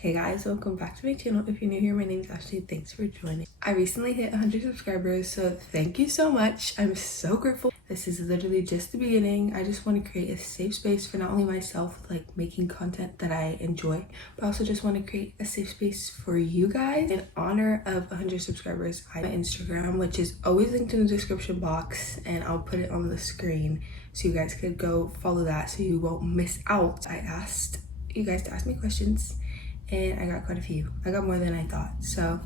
Hey guys, welcome back to my channel. If you're new here, my name is Ashley. Thanks for joining. I recently hit 100 subscribers, so thank you so much. I'm so grateful. This is literally just the beginning. I just want to create a safe space for not only myself, like making content that I enjoy, but I also just want to create a safe space for you guys. In honor of 100 subscribers, I have my Instagram, which is always linked in the description box, and I'll put it on the screen so you guys could go follow that so you won't miss out. I asked you guys to ask me questions, and I got quite a few. I got more than I thought. So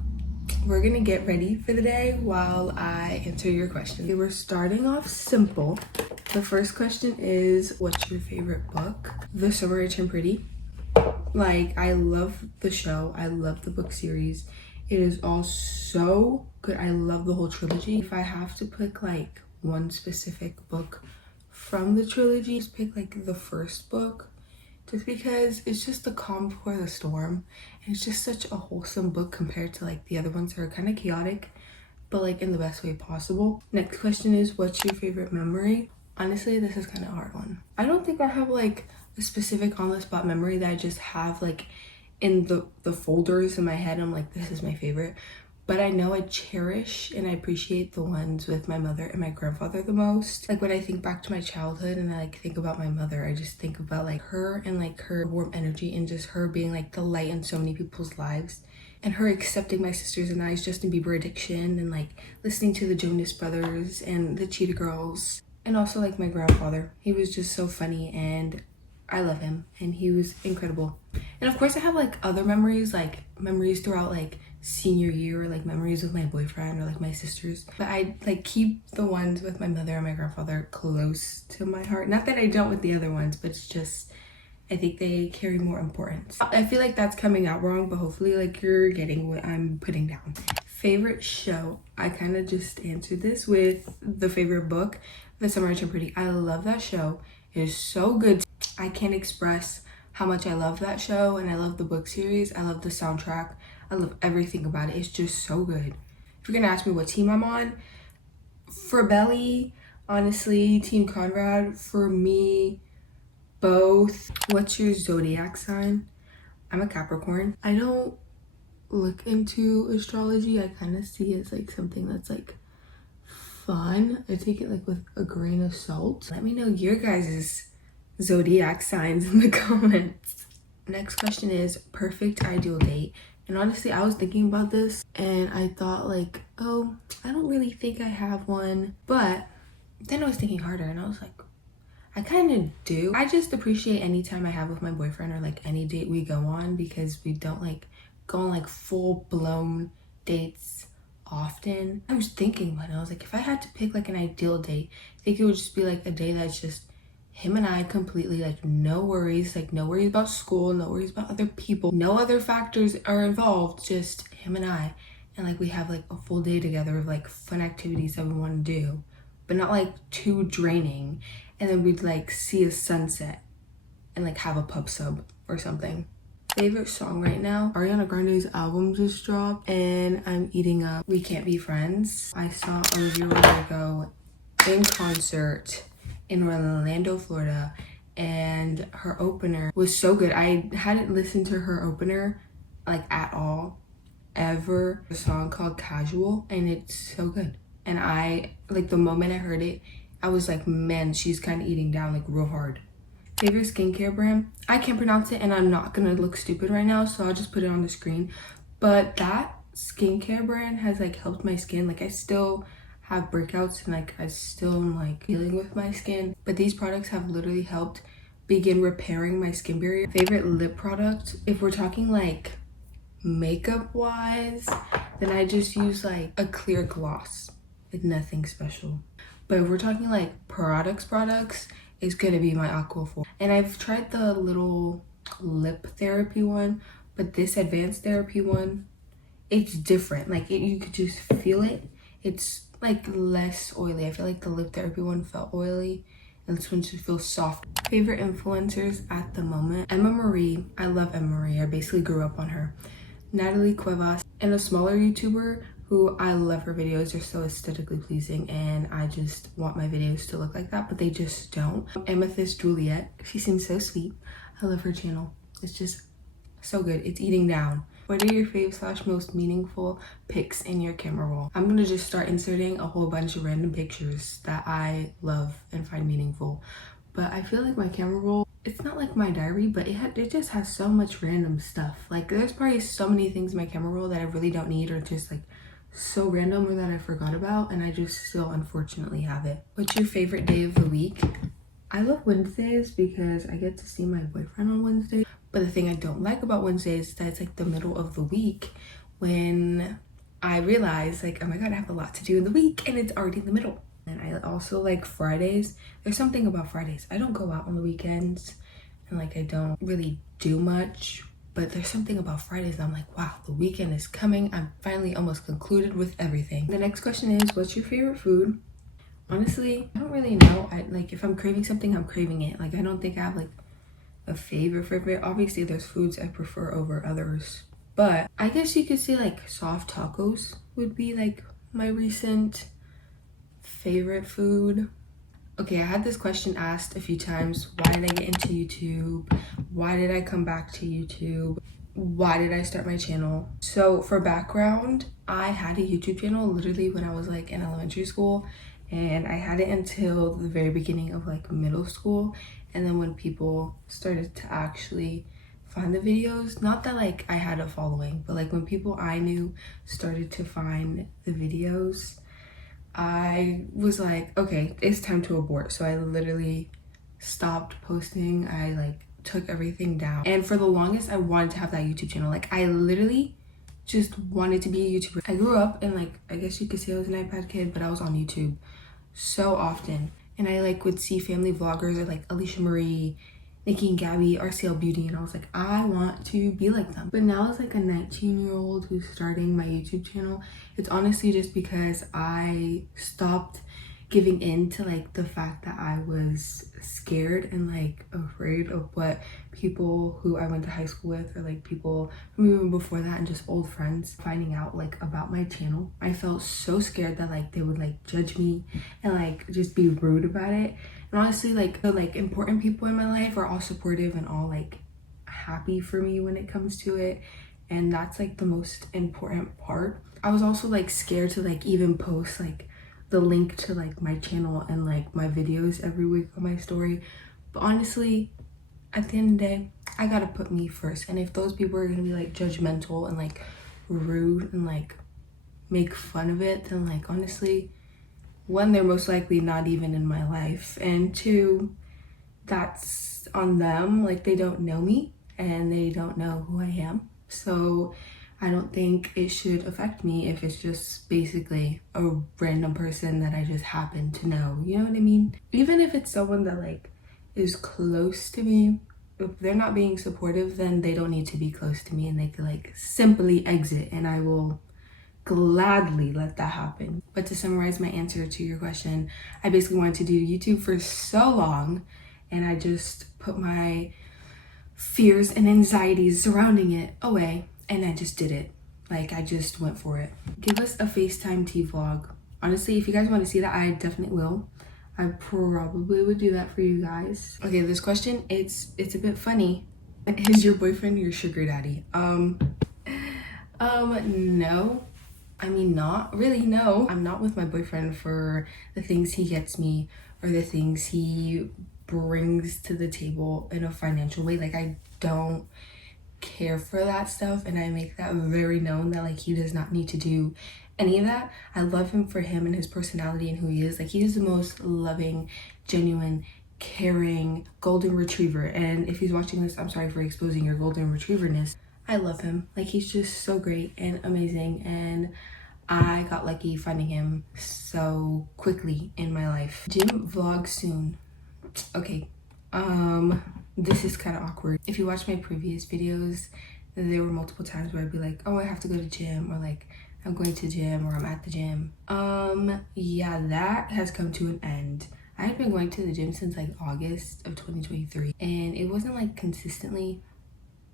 we're gonna get ready for the day while I answer your questions. Okay, we're starting off simple. The first question is, what's your favorite book? The Summer Rich and Pretty. Like, I love the show. I love the book series. It is all so good. I love the whole trilogy. If I have to pick like one specific book from the trilogy, just pick like the first book, just because it's just the calm before the storm, and it's just such a wholesome book compared to like the other ones that are kind of chaotic, but like in the best way possible. Next question is, what's your favorite memory? Honestly, this is kind of a hard one. I don't think I have like a specific on the spot memory that I just have like in the folders in my head. I'm like, this is my favorite. But I know I cherish and I appreciate the ones with my mother and my grandfather the most. Like when I think back to my childhood and I like think about my mother, I just think about like her and like her warm energy and just her being like the light in so many people's lives. And her accepting my sisters and I's Justin Bieber addiction, and like listening to the Jonas Brothers and the Cheetah Girls. And also like my grandfather. He was just so funny and I love him and he was incredible. And of course I have like other memories, like memories throughout like senior year, or like memories with my boyfriend or like my sisters, but I like keep the ones with my mother and my grandfather close to my heart. Not that I don't with the other ones, but it's just I think they carry more importance. I feel like that's coming out wrong, but hopefully like you're getting what I'm putting down. Favorite show, I kind of just answered this with the favorite book, The Summer Rich and Pretty. I love that show. It is so good. I can't express how much I love that show, and I love the book series. I love the soundtrack. I love everything about it. It's just so good. If you're gonna ask me what team I'm on, for Belly, honestly, Team Conrad. For me, both. What's your zodiac sign? I'm a Capricorn. I don't look into astrology. I kind of see it as like something that's like fun. I take it like with a grain of salt. Let me know your guys' zodiac signs in the comments. Next question is, perfect ideal date. And honestly, I was thinking about this and I thought like, oh, I don't really think I have one. But then I was thinking harder and I was like, I kind of do. I just appreciate any time I have with my boyfriend, or like any date we go on, because we don't like go on like full blown dates often. I was thinking when I was like, if I had to pick like an ideal date, I think it would just be like a day that's just him and I completely, like no worries about school, no worries about other people, no other factors are involved, just him and I. And like we have like a full day together of like fun activities that we want to do, but not like too draining. And then we'd like see a sunset and like have a pub sub or something. Favorite song right now, Ariana Grande's album just dropped and I'm eating up We Can't Be Friends. I saw Olivia Rodrigo in concert in Orlando, Florida, and her opener was so good. I hadn't listened to her opener like at all ever. A song called Casual, and it's so good. And I like, the moment I heard it, I was like, man, she's kind of eating down like real hard. Favorite skincare brand, I can't pronounce it and I'm not gonna look stupid right now, so I'll just put it on the screen. But that skincare brand has like helped my skin. Like I still have breakouts and like I still am like dealing with my skin, but these products have literally helped begin repairing my skin barrier. Favorite lip product, if we're talking like makeup wise, then I just use like a clear gloss. It's nothing special. But if we're talking like products, it's gonna be my Aquaphor. And I've tried the little lip therapy one, but this advanced therapy one, it's different. Like you could just feel it. It's like less oily. I feel like the lip therapy one felt oily and this one just feels soft. Favorite influencers at the moment, Emma Marie. I love Emma Marie. I basically grew up on her. Natalie Cuevas, and a smaller YouTuber who I love her videos. They're so aesthetically pleasing and I just want my videos to look like that, but they just don't. Amethyst Juliet, she seems so sweet. I love her channel. It's just So good. It's eating down. What are your fave / most meaningful pics in your camera roll? I'm gonna just start inserting a whole bunch of random pictures that I love and find meaningful. But I feel like my camera roll, it's not like my diary, but it just has so much random stuff. Like there's probably so many things in my camera roll that I really don't need, or just like so random, or that I forgot about, and I just still unfortunately have it. What's your favorite day of the week? I love Wednesdays because I get to see my boyfriend on Wednesday. But the thing I don't like about Wednesdays is that it's like the middle of the week when I realize like, oh my god, I have a lot to do in the week and it's already in the middle. And I also like Fridays. There's something about Fridays. I don't go out on the weekends and like I don't really do much, but there's something about Fridays. I'm like, wow, the weekend is coming. I'm finally almost concluded with everything. The next question is, what's your favorite food? Honestly, I don't really know. I like, if I'm craving something, I'm craving it. Like I don't think I have like a favorite. Obviously there's foods I prefer over others, but I guess you could say like soft tacos would be like my recent favorite food. Okay, I had this question asked a few times. Why did I get into YouTube? Why did I come back to YouTube? Why did I start my channel? So for background, I had a YouTube channel literally when I was like in elementary school, and I had it until the very beginning of like middle school. And then when people started to actually find the videos, not that like I had a following, but like when people I knew started to find the videos, I was like, okay, it's time to abort. So I literally stopped posting. I like took everything down. And for the longest, I wanted to have that YouTube channel. Like I literally just wanted to be a YouTuber. I grew up and like, I guess you could say I was an iPad kid, but I was on YouTube so often. And I like would see family vloggers or like Alicia Marie, Nikki and Gabby, RCL Beauty, and I was like, I want to be like them. But now as like a 19-year-old who's starting my YouTube channel, it's honestly just because I stopped giving in to like the fact that I was scared and like afraid of what people who I went to high school with, or like people from even before that and just old friends, finding out like about my channel. I felt so scared that like they would like judge me and like just be rude about it. And honestly, like the like important people in my life are all supportive and all like happy for me when it comes to it, and that's like the most important part. I was also like scared to like even post like the link to like my channel and like my videos every week on my story. But honestly, at the end of the day, I gotta put me first. And if those people are gonna be like judgmental and like rude and like make fun of it, then like honestly, one, they're most likely not even in my life, and two, that's on them. Like they don't know me and they don't know who I am. So I don't think it should affect me if it's just basically a random person that I just happen to know. You know what I mean? Even if it's someone that like is close to me, if they're not being supportive, then they don't need to be close to me, and they could like simply exit, and I will gladly let that happen. But to summarize my answer to your question, I basically wanted to do YouTube for so long, and I just put my fears and anxieties surrounding it away, and I just did it. Like I just went for it. Give us a FaceTime tea vlog. Honestly, if you guys want to see that, I definitely will. I probably would do that for you guys. Okay, this question, it's a bit funny. Is your boyfriend your sugar daddy? No. I mean, not really, no. I'm not with my boyfriend for the things he gets me or the things he brings to the table in a financial way. Like I don't care for that stuff, and I make that very known that like he does not need to do any of that. I love him for him and his personality and who he is. Like he is the most loving, genuine, caring golden retriever, and if he's watching this, I'm sorry for exposing your golden retrieverness. I love him. Like he's just so great and amazing, and I got lucky finding him so quickly in my life. Gym vlog soon. Okay, this is kind of awkward. If you watch my previous videos, there were multiple times where I'd be like, oh, I have to go to gym, or like I'm going to gym, or I'm at the gym. Yeah, that has come to an end. I had been going to the gym since like August of 2023, and it wasn't like consistently,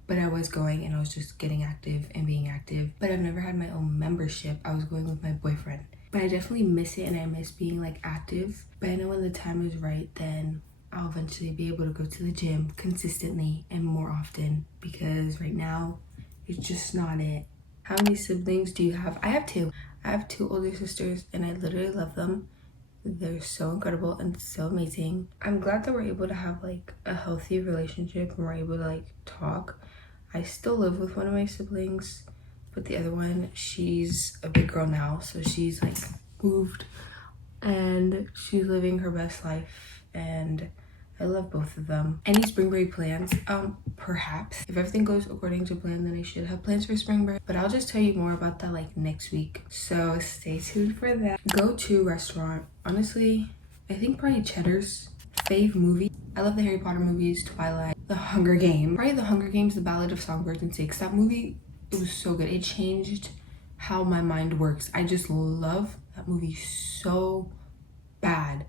but I was going and I was just getting active and being active. But I've never had my own membership. I was going with my boyfriend. But I definitely miss it, and I miss being like active. But I know when the time is right, then I'll eventually be able to go to the gym consistently and more often, because right now it's just not it. How many siblings do you have? I have two. I have two older sisters and I literally love them. They're so incredible and so amazing. I'm glad that we're able to have like a healthy relationship and we're able to like talk. I still live with one of my siblings, but the other one, she's a big girl now, so she's like moved and she's living her best life, and I love both of them. Any spring break plans? Perhaps. If everything goes according to plan, then I should have plans for spring break, but I'll just tell you more about that like next week. So stay tuned for that. Go-to restaurant. Honestly, I think probably Cheddar's. Fave movie. I love the Harry Potter movies, Twilight, The Hunger Games. Probably The Hunger Games, The Ballad of Songbirds and Snakes. That movie, it was so good. It changed how my mind works. I just love that movie so bad.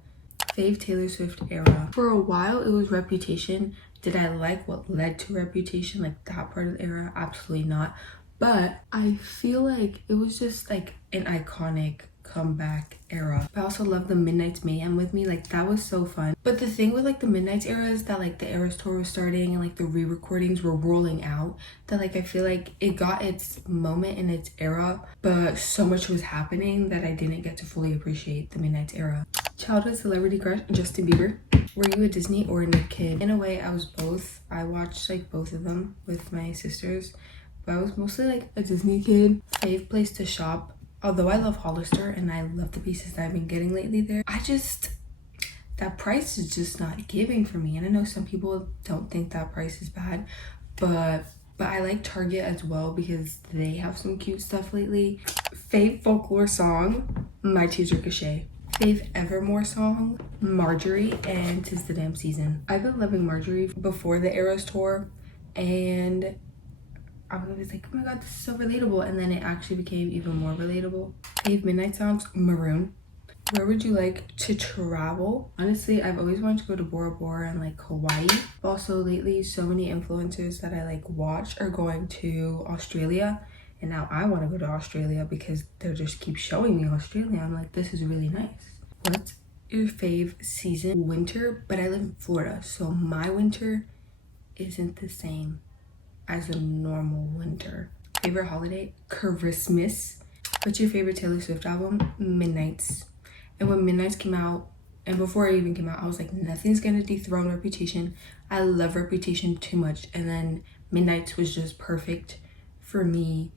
Fave Taylor Swift era. For a while, it was Reputation. Did I like what led to Reputation, like that part of the era? Absolutely not. But I feel like it was just like an iconic comeback era. I also love the Midnight's Mayhem with Me. Like that was so fun. But the thing with like the Midnight's era is that like the Eras tour was starting and like the re-recordings were rolling out, that like I feel like it got its moment in its era, but so much was happening that I didn't get to fully appreciate the Midnight's era. Childhood celebrity crush, Justin Bieber. Were you a Disney or a Nick kid? In a way, I was both. I watched like both of them with my sisters, but I was mostly like a Disney kid. Fave place to shop. Although I love Hollister and I love the pieces that I've been getting lately there, that price is just not giving for me. And I know some people don't think that price is bad, but I like Target as well because they have some cute stuff lately. Fave folklore song, My Tears Ricochet. Fave Evermore song, Marjorie and 'Tis the Damn Season. I've been loving Marjorie before the Eras tour, and I was always like, oh my god, this is so relatable, and then it actually became even more relatable. Fave midnight songs, Maroon. Where would you like to travel? Honestly, I've always wanted to go to Bora Bora and like Hawaii. Also lately, so many influencers that I like watch are going to Australia, and now I want to go to Australia because they just keep showing me Australia. I'm like, this is really nice. What's your fave season? Winter, but I live in Florida, so my winter isn't the same as a normal winter. Favorite holiday? Christmas. What's your favorite Taylor Swift album? Midnights. And when Midnights came out, and before it even came out, I was like, nothing's gonna dethrone Reputation. I love Reputation too much. And then Midnights was just perfect for me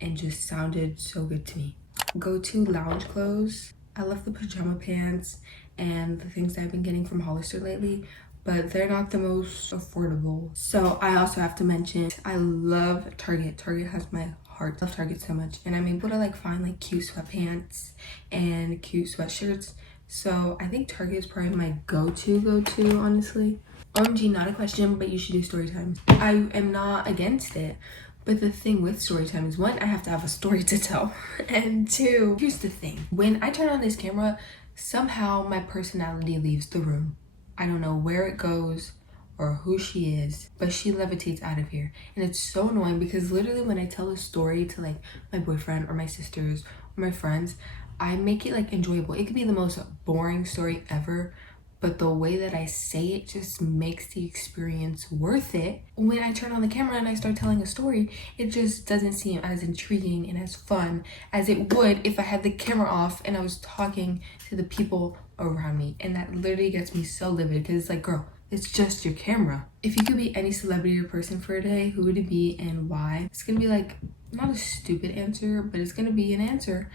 and just sounded so good to me. Go-to lounge clothes. I love the pajama pants and the things that I've been getting from Hollister lately, but they're not the most affordable. So I also have to mention, I love Target. Target has my heart. I love Target so much, and I'm able to like find like cute sweatpants and cute sweatshirts. So I think Target is probably my go-to honestly. OMG, not a question, but you should do story time. I am not against it, but the thing with story time is, one, I have to have a story to tell, and two, here's the thing. When I turn on this camera, somehow my personality leaves the room. I don't know where it goes or who she is, but she levitates out of here. And it's so annoying because literally when I tell a story to like my boyfriend or my sisters or my friends, I make it like enjoyable. It could be the most boring story ever, but the way that I say it just makes the experience worth it. When I turn on the camera and I start telling a story, it just doesn't seem as intriguing and as fun as it would if I had the camera off and I was talking to the people around me. And that literally gets me so livid because it's like, girl, it's just your camera. If you could be any celebrity or person for a day, who would it be and why? It's gonna be like, not a stupid answer, but it's gonna be an answer.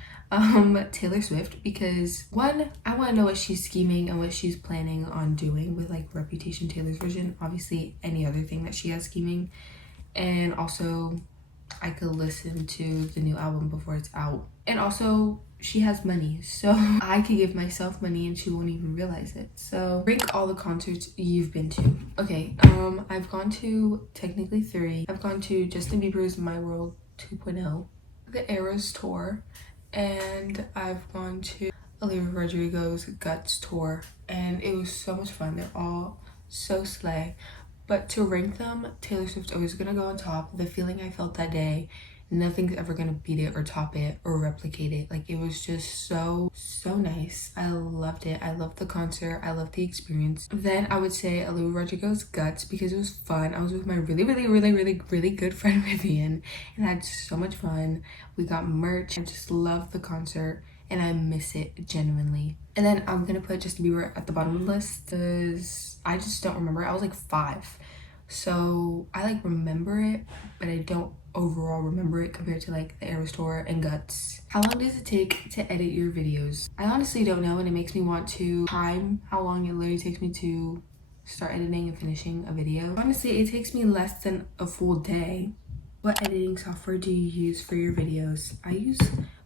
Taylor Swift, because one, I want to know what she's scheming and what she's planning on doing with like Reputation Taylor's version. Obviously any other thing that she has scheming, and also I could listen to the new album before it's out. And also she has money, so I could give myself money and she won't even realize it. So rank all the concerts you've been to. Okay, I've gone to technically 3. I've gone to Justin Bieber's My World 2.0, the Eras tour, and I've gone to Olivia Rodrigo's Guts tour, and it was so much fun. They're all so slay. But to rank them, Taylor Swift always gonna go on top. The feeling I felt that day nothing's ever gonna beat it or top it or replicate it. Like, it was just so nice. I loved it. I loved the concert. I loved the experience. Then I would say Olivia Rodrigo's Guts, because it was fun. I was with my really good friend Vivian, and I had so much fun. We got merch. I just loved the concert, and I miss it genuinely. And then I'm gonna put Justin Bieber at the bottom of the list because I just don't remember. I was like 5, so I like remember it, but I don't overall remember it compared to like the Eras Tour and Guts. How long does it take to edit your videos? I honestly don't know, and it makes me want to time how long it literally takes me to start editing and finishing a video. Honestly, it takes me less than a full day. What editing software do you use for your videos? I use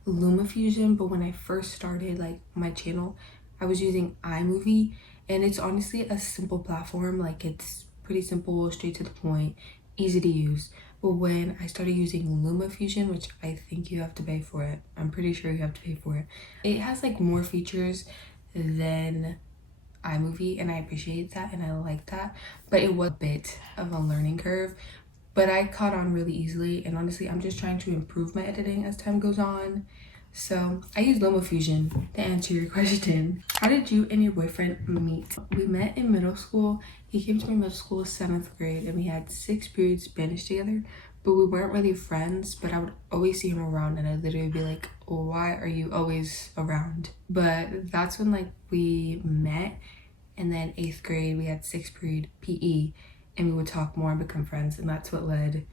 LumaFusion, but when I first started like my channel, I was using iMovie, and it's honestly a simple platform. Like, it's pretty simple, straight to the point, easy to use. But when I started using LumaFusion, which I think you have to pay for it, I'm pretty sure you have to pay for it, it has like more features than iMovie, and I appreciate that and I like that, but it was a bit of a learning curve. But I caught on really easily, and honestly, I'm just trying to improve my editing as time goes on. So I use LumaFusion to answer your question. How did you and your boyfriend meet? We met in middle school. He came to my middle school 7th grade, and we had 6 periods Spanish together, but we weren't really friends. But I would always see him around, and I'd literally be like, why are you always around? But that's when like we met. And then 8th grade, we had 6th period PE, and we would talk more and become friends, and that's what led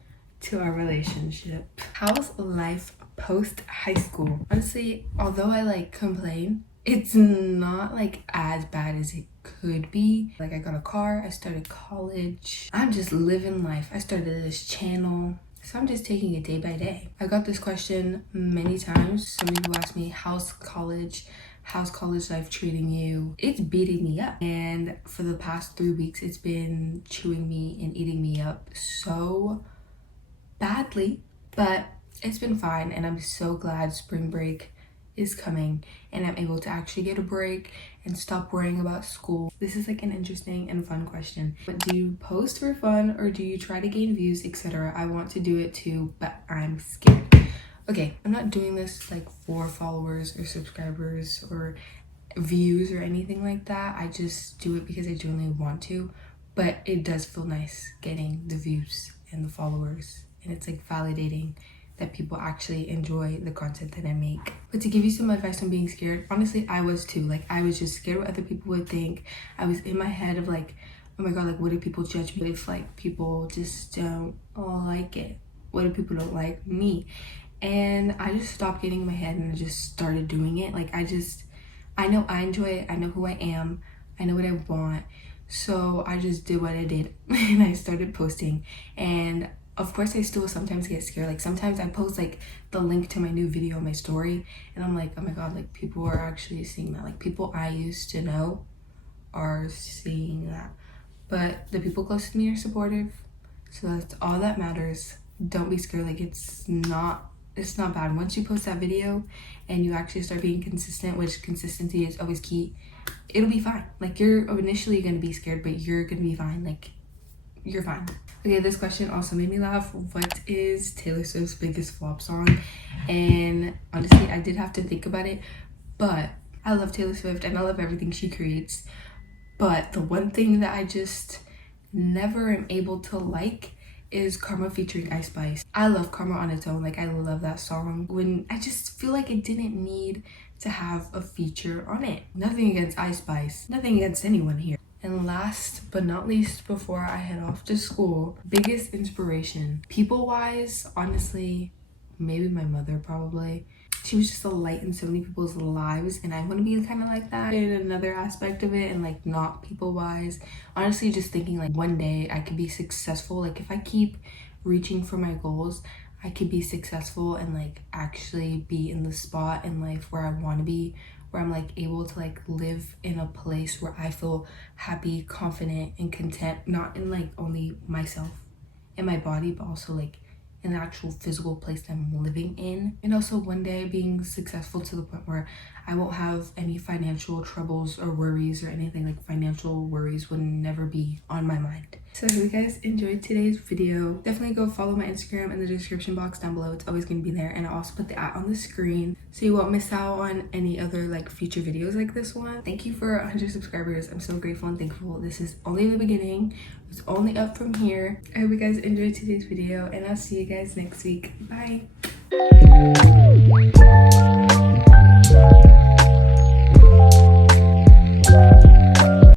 to our relationship. How's life post high school? Honestly, although I like complain, it's not like as bad as it could be. Like, I got a car, I started college, I'm just living life. I started this channel, so I'm just taking it day by day. I got this question many times. Some people ask me, how's college life treating you? It's beating me up, and for the past 3 weeks it's been chewing me and eating me up so badly, but it's been fine, and I'm so glad spring break is coming and I'm able to actually get a break and stop worrying about school. This is like an interesting and fun question. But do you post for fun, or do you try to gain views, etc.? I want to do it too, but I'm scared. Okay, I'm not doing this like for followers or subscribers or views or anything like that. I just do it because I genuinely want to, but it does feel nice getting the views and the followers, and it's like validating that people actually enjoy the content that I make. But to give you some advice on being scared, honestly, I was too. Like, I was just scared what other people would think. I was in my head of like, oh my god, like, what if people judge me? What if like people just don't like it? What if people don't like me? And I just stopped getting in my head and I just started doing it. Like, I know I enjoy it. I know who I am. I know what I want. So I just did what I did and I started posting. And of course, I still sometimes get scared. Like, sometimes I post like the link to my new video on my story, and I'm like, oh my god, like, people are actually seeing that. Like, people I used to know are seeing that. But the people close to me are supportive, so that's all that matters. Don't be scared. Like, it's not bad. Once you post that video and you actually start being consistent, which consistency is always key, it'll be fine. Like, you're initially gonna be scared, but you're gonna be fine. Like, you're fine. Okay, this question also made me laugh. What is Taylor Swift's biggest flop song? And honestly, I did have to think about it, but I love Taylor Swift and I love everything she creates. But the one thing that I just never am able to like is Karma featuring Ice Spice. I love Karma on its own. Like, I love that song. When I just feel like it didn't need to have a feature on it. Nothing against Ice Spice. Nothing against anyone here. And last but not least, before I head off to school, biggest inspiration. People-wise, honestly, maybe my mother probably. She was just a light in so many people's lives, and I want to be kind of like that in another aspect of it, and like not people-wise. Honestly, just thinking like one day I could be successful. Like, if I keep reaching for my goals, I could be successful and like actually be in the spot in life where I want to be, where I'm like able to like live in a place where I feel happy, confident, and content, not in like only myself and my body, but also like an actual physical place that I'm living in. And also one day being successful to the point where I won't have any financial troubles or worries or anything. Like financial worries would never be on my mind. So if you guys enjoyed today's video, definitely go follow my Instagram in the description box down below. It's always going to be there, and I'll also put the @ on the screen so you won't miss out on any other like future videos like this one. Thank you for 100 subscribers. I'm so grateful and thankful. This is only the beginning. It's only up from here. I hope you guys enjoyed today's video, and I'll see you guys next week. Bye.